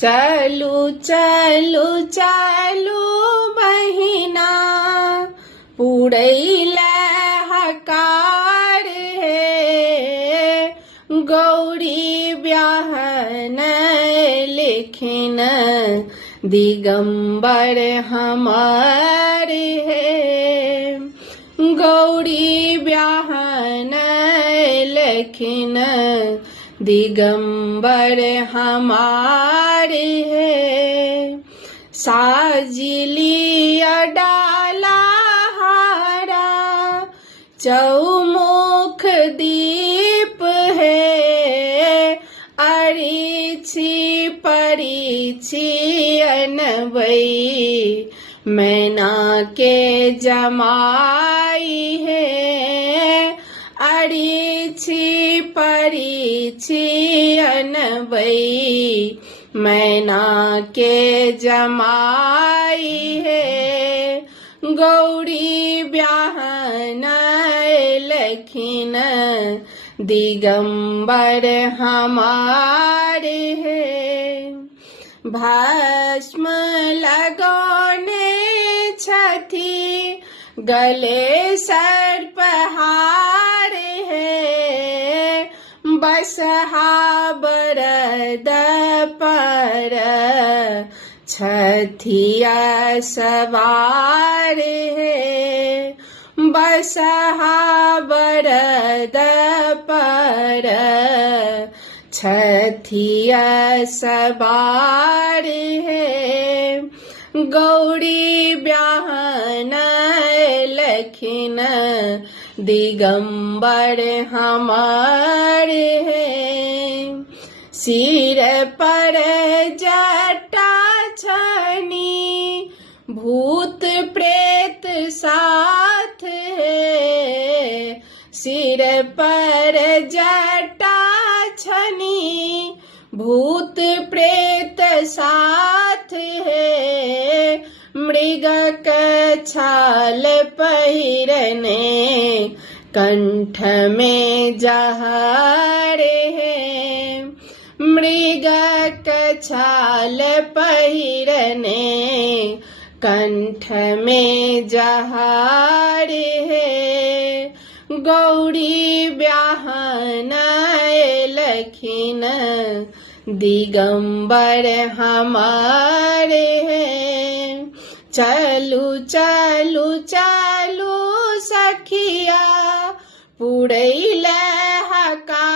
चलू चलू चलू बहिना पुरैले हकार हे गौरी ब्याहन लेखिन दिगंबर हमार हे गौरी ब्याहन लेखिन दिगंबर हमार है साजिली डाला हारा चौमुख दीप है अरिछि परिछि अनवई मैना के जमाई है अरिछि परिछि अनवई मैना के जमाई है गौरी ब्याहन लखिन दिगंबर हमारे है भस्म लगौने छथी गले सर्पहार है बसहा बरद पर छथिया सवार है बसहा बरद पर छथिया सवार है गौरी ब्याहन लखिन दिगंबर हमार है सिर पर जटा छनी भूत प्रेत साथ है सिर पर जटा छनी भूत प्रेत साथ है मृग छाल पहिरने कंठ में जहर है मृग छाल पहिरने कंठ में जहर है गौरी ब्याहन लखिन दिगंबर हमारे हैं चलू चलू चलू सखिया पुरैले हकार